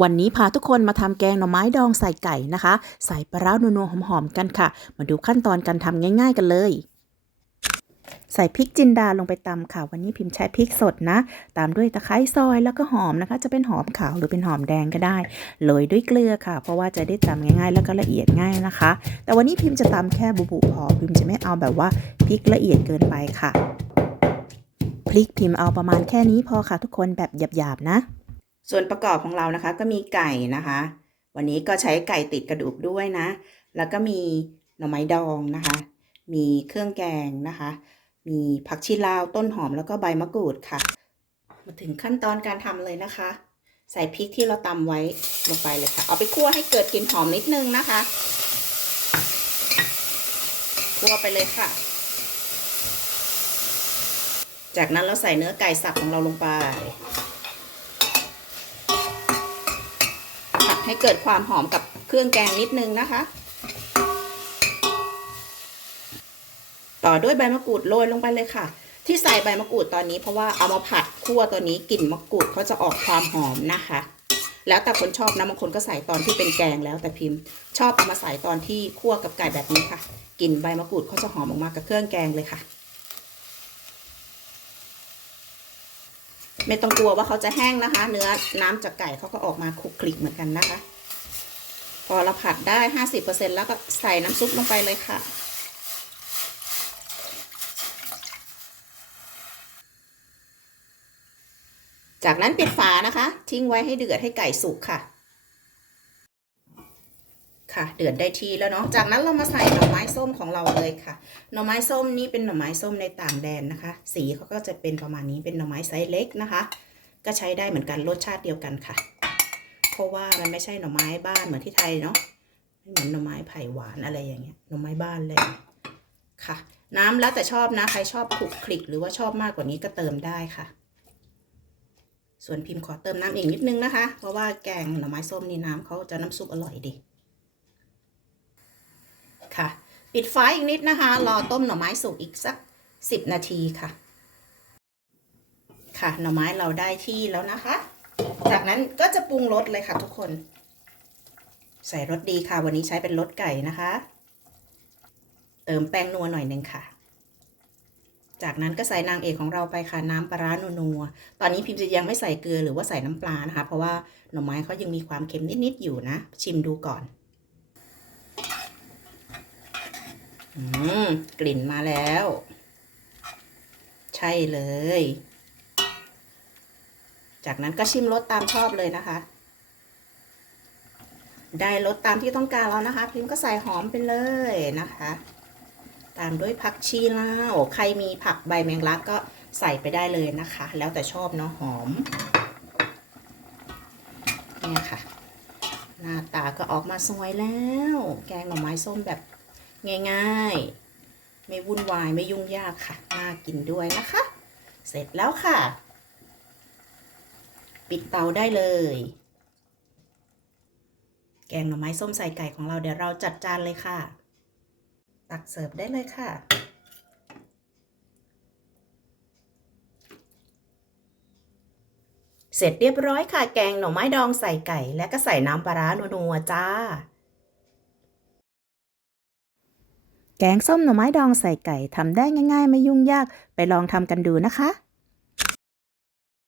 วันนี้พาทุกคนมาทำแกงหน่อไม้ดองใส่ไก่นะคะ ใส่ปลาร้านัวๆหอมๆกันค่ะ มาดูขั้นตอนการทำง่าย ๆ กันเลย ใส่พริกจินดาลงไปตำค่ะ วันนี้พิมพ์ใช้พริกสดนะ ตามด้วยตะไคร้ซอยแล้วก็หอมนะคะ จะเป็นหอมขาวหรือเป็นหอมแดงก็ได้โรยด้วยเกลือค่ะ เพราะว่าจะได้ตำง่ายๆ แล้วก็ละเอียดง่ายนะคะ แต่วันนี้พิมพ์จะตำแค่บุบๆพอพิมพ์จะไม่เอาแบบว่าพริกละเอียดเกินไปค่ะพริกพิมพ์เอาประมาณแค่นี้พอค่ะทุกคนแบบหยาบๆนะ ส่วนประกอบของเรานะคะก็มีไก่นะคะ วันนี้ก็ใช้ไก่ติดกระดูกด้วยนะ แล้วก็มีหน่อไม้ดองนะคะ มีเครื่องแกงนะคะ มีผักชีลาวต้นหอมแล้วก็ใบมะกรูดค่ะ มาถึงขั้นตอนการทำเลยนะคะ ใส่พริกที่เราตำไว้ลงไปเลยค่ะ เอาไปคั่วให้เกิดกลิ่นหอมนิดนึงนะคะคั่วไปเลยค่ะ จากนั้นเราใส่เนื้อไก่สับของเราลงไป ให้เกิดความหอมกับเครื่องแกงนิดนึงนะคะ ต่อด้วยใบมะกรูดโรยลงไปเลยค่ะ ที่ใส่ใบมะกรูดตอนนี้เพราะว่าเอามาผัดคั่วตัวนี้กลิ่นมะกรูดเขาจะออกความหอมนะคะ แล้วแต่คนชอบนะบางคนก็ใส่ตอนที่เป็นแกงแล้วแต่พิมพ์ ชอบเอามาใส่ตอนที่คั่วกับไก่แบบนี้ค่ะกลิ่นใบมะกรูดเขาจะหอมออกมากับเครื่องแกงเลยค่ะ ไม่ต้องกลัวว่าเขาจะแห้งนะคะ เนื้อน้ำจากไก่เขาก็ออกมาคลุกคลิกเหมือนกันนะคะ พอเราผัดได้ห้าสิบเปอร์เซ็นแล้วก็ใส่น้ำซุปลงไปเลยค่ะ จากนั้นปิดฝานะคะ ทิ้งไว้ให้เดือดให้ไก่สุกค่ะ ค่ะ เดือดได้ทีแล้วเนาะ จากนั้นเรามาใส่หน่อไม้ส้มของเราเลยค่ะ หน่อไม้ส้มนี่เป็นหน่อไม้ส้มในต่างแดนนะคะ สีเขาก็จะเป็นประมาณนี้ เป็นหน่อไม้ไซส์เล็กนะคะ ก็ใช้ได้เหมือนกัน รสชาติเดียวกันค่ะ เพราะว่ามันไม่ใช่หน่อไม้บ้านเหมือนที่ไทยเนาะไม่เหมือนหน่อไม้ไผ่หวานอะไรอย่างเงี้ย หน่อไม้บ้านเลยค่ะ น้ำแล้วแต่ชอบนะ ใครชอบคลุกคลิกหรือว่าชอบมากกว่านี้ก็เติมได้ค่ะ ส่วนพิมพ์ขอเติมน้ำอีกนิดนึงนะคะ เพราะว่าแกงหน่อไม้ส้มนี่น้ำเขาจะน้ำซุปอร่อยดี ค่ะ ปิดไฟอีกนิดนะคะ รอต้มหน่อไม้สุกอีกสักสิบนาทีค่ะ ค่ะ หน่อไม้เราได้ที่แล้วนะคะ จากนั้นก็จะปรุงรสเลยค่ะทุกคน ใส่รสดีค่ะ วันนี้ใช้เป็นรสไก่นะคะ เติมแป้งนัวหน่อยหนึ่งค่ะ จากนั้นก็ใส่นางเอกของเราไปค่ะน้ำปลาร้านัวตอนนี้พิมพ์จะยังไม่ใส่เกลือหรือว่าใส่น้ำปลานะคะ เพราะว่าหน่อไม้เขายังมีความเค็มนิดๆอยู่นะ ชิมดูก่อน อืม กลิ่นมาแล้ว ใช่เลย จากนั้นก็ชิมรสตามชอบเลยนะคะ ได้รสตามที่ต้องการแล้วนะคะ พิมก็ใส่หอมไปเลยนะคะ ตามด้วยผักชีลาวใครมีผักใบแมงลักก็ใส่ไปได้เลยนะคะ แล้วแต่ชอบเนาะหอมเนี่ยค่ะ หน้าตาก็ออกมาสวยแล้ว แกงหน่อไม้ส้มแบบ ง่ายๆ ไม่วุ่นวายไม่ยุ่งยากค่ะ น่ากินด้วยนะคะ เสร็จแล้วค่ะ ปิดเตาได้เลย แกงหน่อไม้ส้มใส่ไก่ของเราเดี๋ยวเราจัดจานเลยค่ะ ตักเสิร์ฟได้เลยค่ะเสร็จเรียบร้อยค่ะ แกงหน่อไม้ดองใส่ไก่ และก็ใส่น้ำปลาร้านัวๆจ้า แกงส้มหน่อไม้ดองใส่ไก่ทำได้ง่ายๆ ไม่ยุ่งยาก ไปลองทำกันดูนะคะ